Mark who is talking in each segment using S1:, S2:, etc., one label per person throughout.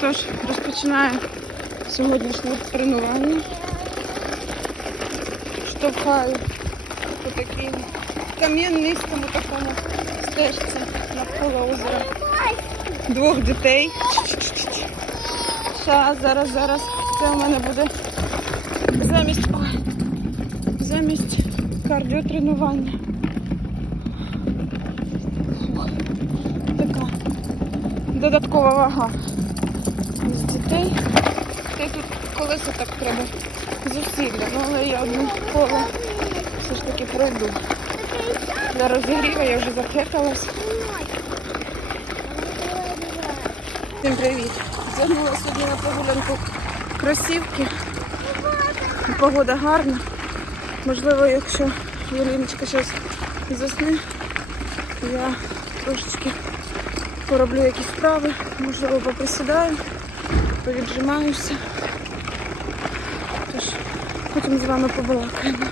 S1: Тож розпочинаю сьогоднішнє тренування. Штовхаю по такій кам'янистому такому стежці навколо озера. Двох дітей. Щас, зараз, зараз. Це у мене буде замість, ой, замість кардіотренування. Така додаткова вага дітей. Та тут колеса так треба зусилля, ну але я одне коло все ж таки пройду. Для розігріва я вже захекалась. Всім привіт! Звернула сьогодні на прогулянку кросівки. Погода гарна. Можливо, якщо Юліночка зараз засне, я трошечки пороблю якісь справи, можливо, поприсідаю, повіджимаюся. Тож потім з вами побалакаємо.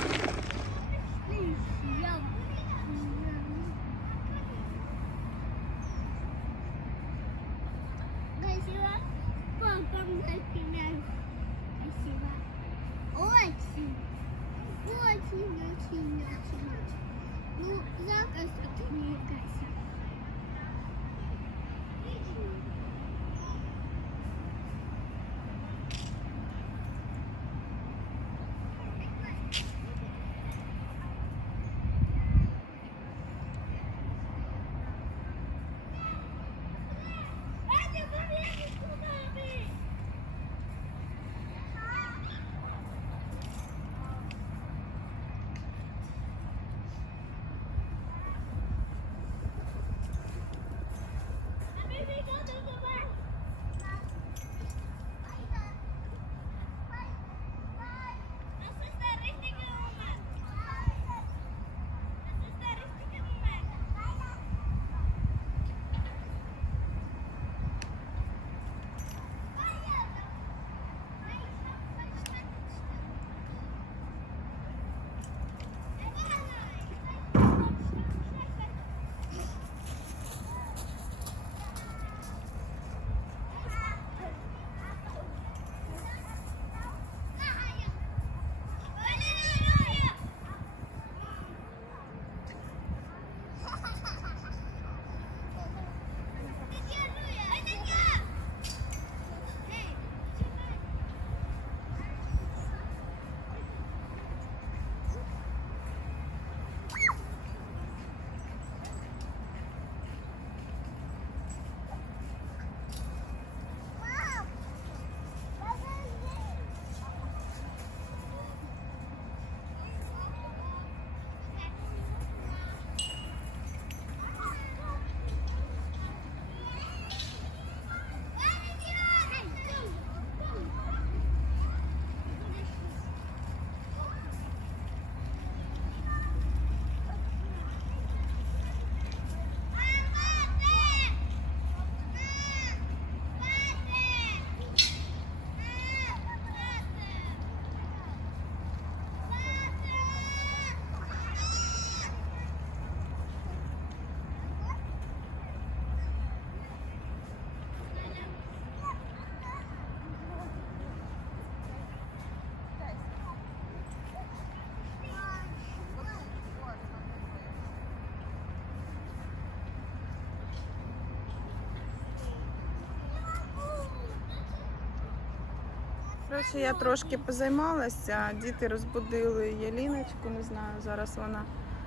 S1: Коротше, я трошки позаймалася, діти розбудили Яліночку, не знаю, зараз вона.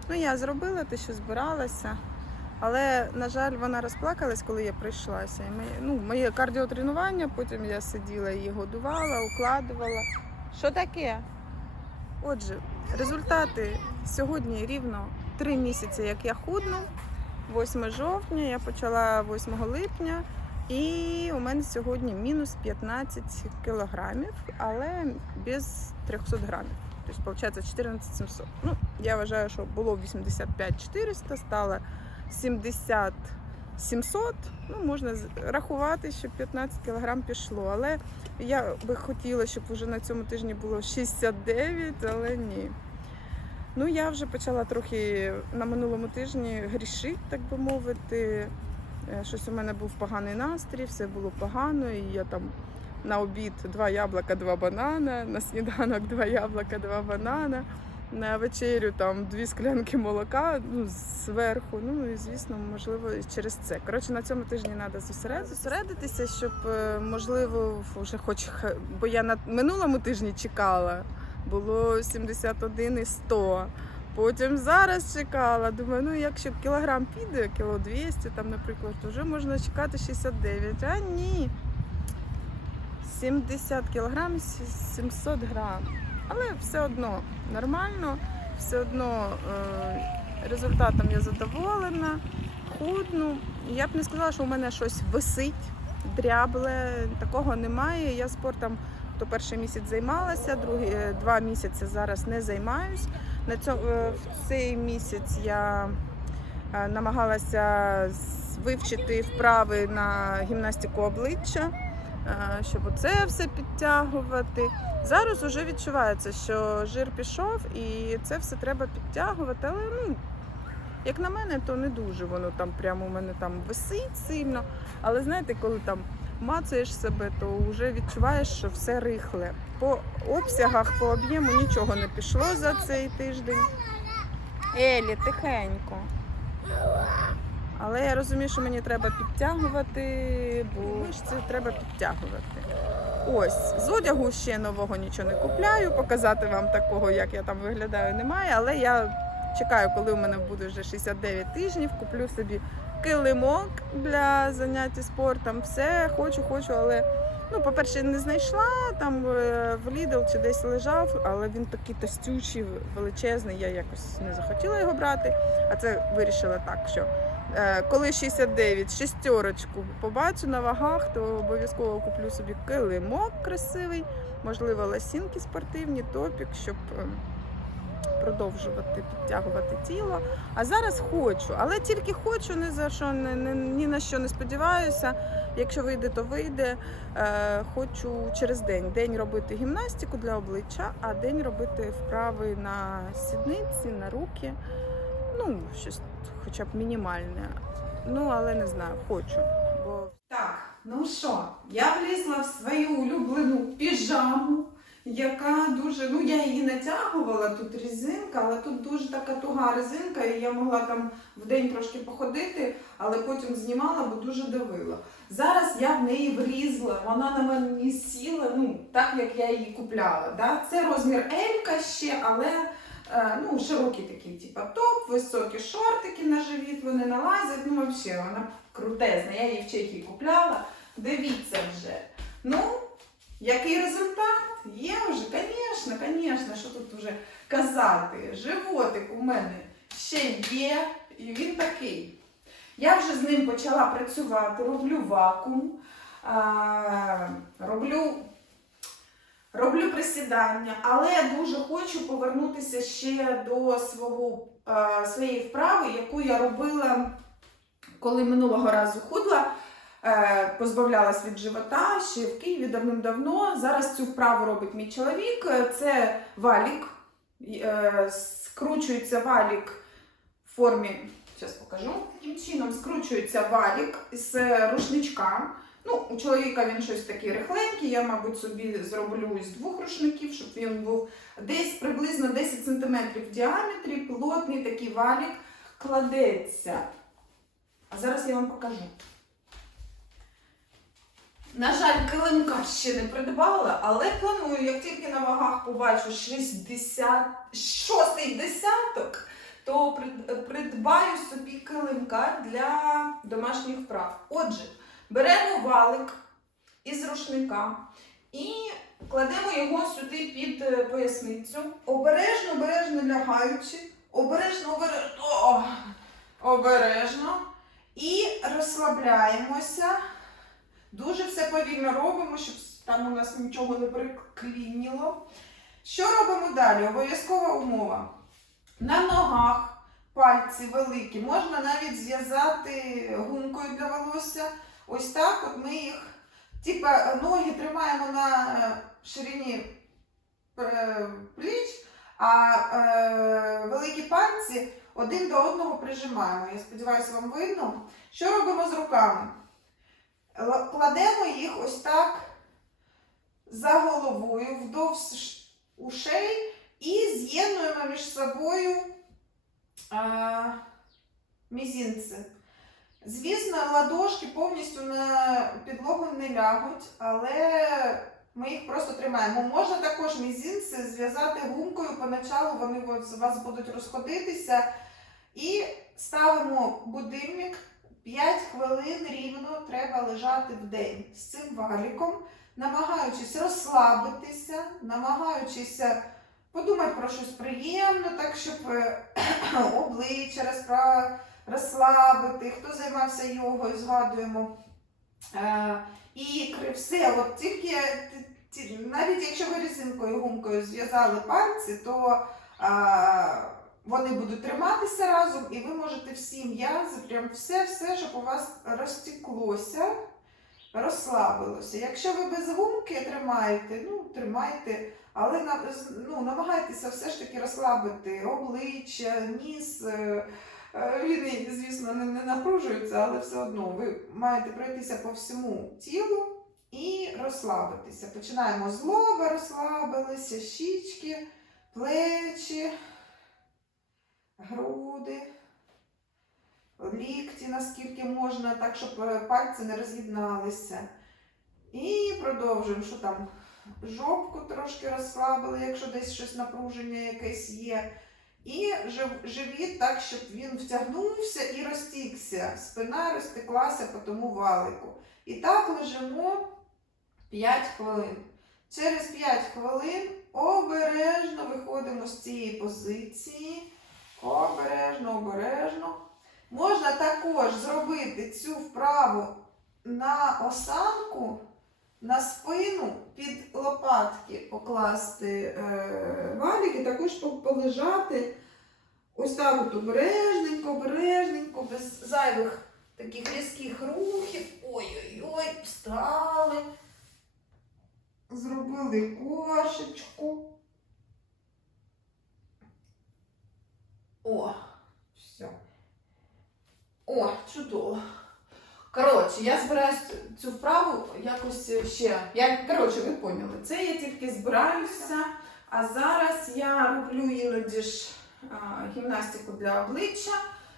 S1: Ну, я зробила те, що збиралася, але, на жаль, вона розплакалась, коли я прийшлася. І моє, ну, моє кардіотренування, потім я сиділа її годувала, укладувала. Що таке? Отже, результати сьогодні рівно три місяці, як я худну. 8 жовтня, я почала 8 липня. І у мене сьогодні мінус 15 кілограмів, але без 300 грамів. Тобто, виходить, 14 700. Ну, я вважаю, що було 85 400, стало 70 700. Ну, можна рахувати, що 15 кілограм пішло. Але я би хотіла, щоб вже на цьому тижні було 69, але ні. Ну, я вже почала трохи на минулому тижні грішити, так би мовити. Е, Щось у мене був поганий настрій, все було погано, і я там на обід два яблука, два банана, на сніданок два яблука, два банана, на вечерю там дві склянки молока ну, зверху. Ну і звісно, можливо, і через це. Коротше, на цьому тижні треба зосередитися, зосередитися, щоб е, можливо, вже хоч бо я на минулому тижні чекала, було 71 і 100. Потім зараз чекала. Думаю, ну якщо кілограм піде, кіло 200, там, наприклад, то вже можна чекати 69. А ні. 70 кілограм, 700 грам. Але все одно нормально, все одно е, результатом я задоволена, худну. Я б не сказала, що у мене щось висить, дрябле, такого немає. Я спортом то перший місяць займалася, другий е, два місяці зараз не займаюсь. На цьому е, в цей місяць я е, намагалася вивчити вправи на гімнастику обличчя, е, щоб оце все підтягувати. Зараз вже відчувається, що жир пішов і це все треба підтягувати. Але ну, як на мене, то не дуже воно там прямо у мене там висить сильно. Але знаєте, коли там мацаєш себе, то вже відчуваєш, що все рихле. По обсягах, по об'єму нічого не пішло за цей тиждень. Елі, тихенько. Але я розумію, що мені треба підтягувати, бо мишці треба підтягувати. Ось, з одягу ще нового нічого не купляю. Показати вам такого, як я там виглядаю, немає. Але я чекаю, коли у мене буде вже 69 тижнів, куплю собі килимок для заняття спортом. Все, хочу, хочу, але ну, по-перше, не знайшла там е, в Lidl чи десь лежав, але він такий тостючий, величезний. Я якось не захотіла його брати. А це вирішила так, що е, коли 69, шістерочку побачу на вагах, то обов'язково куплю собі килимок красивий, можливо, ласінки спортивні, топік, щоб. Продовжувати підтягувати тіло. А зараз хочу, але тільки хочу, ні за що ні, ні на що не сподіваюся. Якщо вийде, то вийде. Е, хочу через день. День робити гімнастику для обличчя, а день робити вправи на сідниці, на руки. Ну, щось хоча б мінімальне. Ну, але не знаю, хочу. Бо... Так, ну що, я влізла в свою улюблену піжаму, яка дуже, ну я її натягувала, тут резинка, але тут дуже така туга резинка, і я могла там в день трошки походити, але потім знімала, бо дуже давила. Зараз я в неї влізла, вона на мене сіла, ну так як я її купляла. Да? Це розмір Елька ще, але е, ну, широкий такий, типа топ, високі шортики на живіт, вони налазять. Ну, взагалі, вона крутезна. Я її в Чехії купляла. Дивіться вже. Ну, який результат? Є вже, звісно, звісно, що тут вже казати. Животик у мене ще є, і він такий. Я вже з ним почала працювати, роблю вакуум, роблю, роблю присідання, але я дуже хочу повернутися ще до свого, своєї вправи, яку я робила, коли минулого разу худла. Е, Позбавлялась від живота ще в Києві давним-давно. Зараз цю вправу робить мій чоловік. Це валік. Е, Скручується валік в формі Зараз покажу. Таким чином скручується валік з рушничка. Ну, у чоловіка він щось такий рихленький. Я, мабуть, собі зроблю із двох рушників, щоб він був десь приблизно 10 см в діаметрі, плотний такий валік кладеться. А зараз я вам покажу. На жаль, килимка ще не придбала, але планую, як тільки на вагах побачу 60, шостий десяток, то придбаю собі килимка для домашніх вправ. Отже, беремо валик із рушника і кладемо його сюди під е, поясницю. Обережно, обережно лягаючи, обережно, обережно, о, обережно і розслабляємося. Дуже все повільно робимо, щоб там у нас нічого не приклініло. Що робимо далі? Обов'язкова умова. На ногах пальці великі. Можна навіть зв'язати гумкою для волосся. Ось так от ми їх, типа, ноги тримаємо на е, ширині е, пліч, а е, великі пальці один до одного прижимаємо. Я сподіваюся, вам видно. Що робимо з руками? Кладемо їх ось так за головою вдовж ушей і з'єднуємо між собою а, мізинці. Звісно, ладошки повністю на підлогу не лягуть, але ми їх просто тримаємо. Можна також мізинці зв'язати гумкою, поначалу вони з вас будуть розходитися. І ставимо будильник 5 хвилин рівно треба лежати в день з цим валіком, намагаючись розслабитися, намагаючись подумати про щось приємне, так щоб е, обличчя розслабити. Хто займався йогою, згадуємо. Е, ікри, все. От тільки навіть якщо ви резинкою гумкою зв'язали пальці, то вони будуть триматися разом, і ви можете всі м'язи, прям все-все, щоб у вас розтеклося, розслабилося. Якщо ви без гумки тримаєте, ну тримайте, але ну, намагайтеся все ж таки розслабити обличчя, ніс. е, е, Він, звісно, не, не напружується, але все одно ви маєте пройтися по всьому тілу і розслабитися. Починаємо з лоба, розслабилися, щічки, плечі, груди, лікті, наскільки можна, так, щоб е, пальці не роз'єдналися. І продовжуємо, що там жопку трошки розслабили, якщо десь щось напруження якесь є. І живіт так, щоб він втягнувся і розтікся. Спина розтеклася по тому валику. І так лежимо 5 хвилин. Через 5 хвилин обережно виходимо з цієї позиції. Обережно, обережно. Можна також зробити цю вправу на осанку, на спину, під лопатки покласти е, валік і також полежати. Ось так от обережненько, обережненько, без зайвих таких різких рухів. Ой-ой-ой, встали. Зробили кошечку. О, все. О, чудово. Коротше, я збираюсь цю вправу якось ще. Я, коротше, ви поняли. Це я тільки збираюся, а зараз я роблю іноді ж а, гімнастику для обличчя,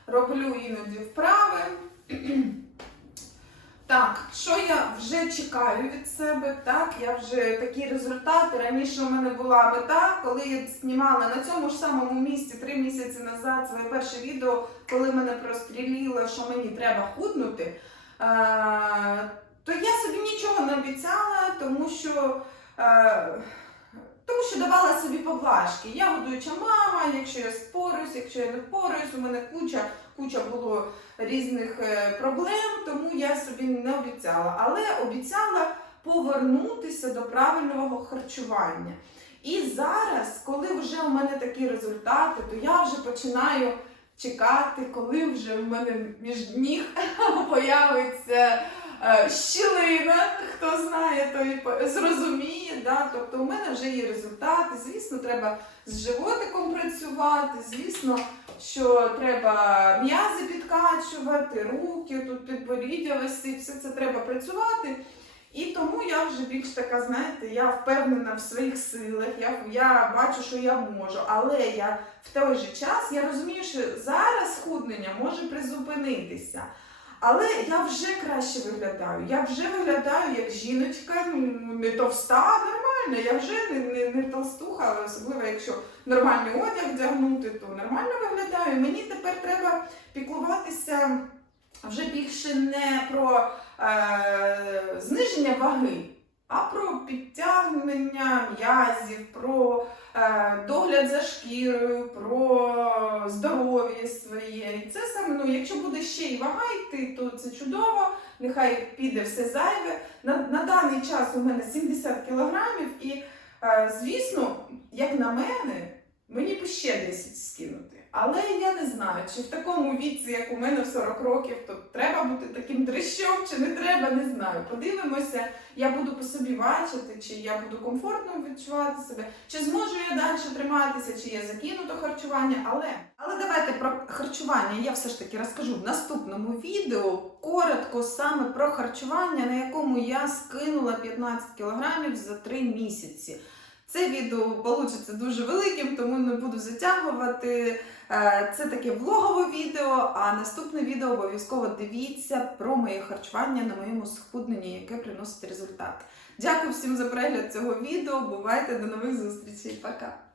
S1: роблю іноді вправи. Так, що я вже чекаю від себе? Так, я вже такі результати. Раніше у мене була мета, коли я знімала на цьому ж самому місці три місяці назад своє перше відео, коли мене прострілило, що мені треба худнути. Е, то я собі нічого не обіцяла, тому що. Е, тому що давала собі поблажки. Я годуюча мама, якщо я спорюсь, якщо я не впораюсь, у мене куча, куча було різних е, проблем, тому я собі не обіцяла. Але обіцяла повернутися до правильного харчування. І зараз, коли вже у мене такі результати, то я вже починаю чекати, коли вже в мене між ніг появиться е, щілина. Хто знає, той зрозуміє. Да? Тобто у мене вже є результати. Звісно, треба з животиком працювати. Звісно, що треба м'язи підкачувати, руки, тут підборіддя вести, все це треба працювати. І тому я вже більш така, знаєте, я впевнена в своїх силах, я, я бачу, що я можу. Але я в той же час я розумію, що зараз схуднення може призупинитися. Але я вже краще виглядаю. Я вже виглядаю як жіночка, ну не товста, нормально. Я вже не, не, не толстуха, але особливо якщо нормальний одяг вдягнути, то нормально виглядаю. Мені тепер треба піклуватися вже більше не про е, зниження ваги, а про підтягнення м'язів, про е, догляд за шкірою, про здоров'я своє. І це саме, ну, якщо буде ще й вага йти, то це чудово. Нехай піде все зайве. На, на даний час у мене 70 кілограмів, і, е, звісно, як на мене, мені б ще 10 скинути. Але я не знаю, чи в такому віці, як у мене в 40 років, то треба бути таким дрищом, чи не треба, не знаю. Подивимося, я буду по собі бачити, чи я буду комфортно відчувати себе, чи зможу я далі триматися, чи я закину то харчування. Але, але давайте про харчування я все ж таки розкажу в наступному відео. Коротко саме про харчування, на якому я скинула 15 кілограмів за 3 місяці. Це відео вийде дуже великим, тому не буду затягувати. Е, Це таке влогове відео, а наступне відео обов'язково дивіться про моє харчування на моєму схудненні, яке приносить результат. Дякую всім за перегляд цього відео. Бувайте до нових зустрічей. Пока!